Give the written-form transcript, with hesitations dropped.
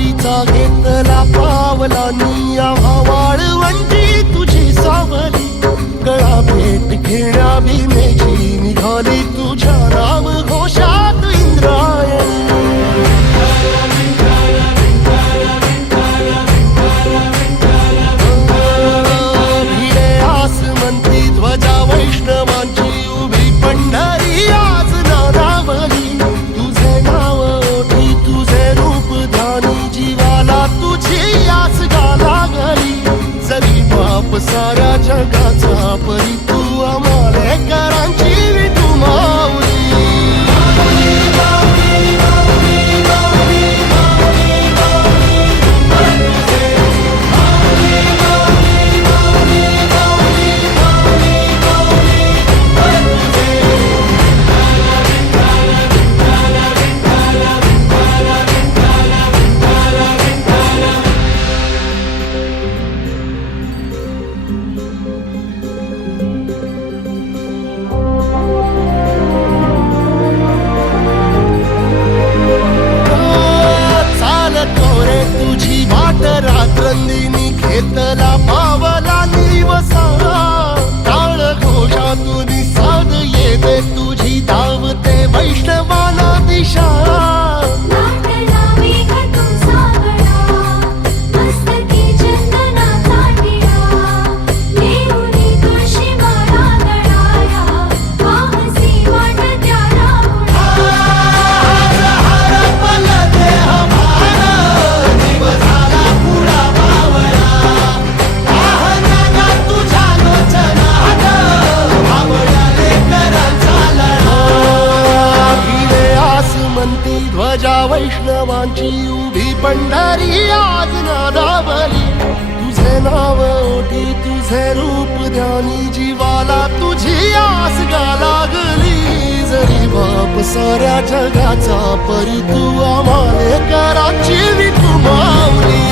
वारीचा घेतला पावलांनी आम्हा वाळवंटी तुझी सावली गळा भेट घेण्या भीमेची निघाली तुझ्या नाम घोषात इंद्रायणी भिडे आसमंती ध्वजा वैष्णवांची उभी पंढरी आज नादावली तुझे नाव ओठी तुझे रूप ध्यानी जीवाला तुझी आस गा लागली जरी बाप साऱ्या जगाचा परी तू आमालेकरांची विठू माऊली तुझी वाट रात्रंदिनी घेतला पावला निवसा टाळ घोषातून साध येते तुझी धावते वैष्णवाला दिशा ध्वजा वैष्णवांची उभी पंढरी आज नादावली तुझे नाव ओठी तुझे रूप ध्यानी जीवाला तुझी आस गा लागली जरी बाप साऱ्या जगाचा परी तू आमालेकरांची विठू माऊली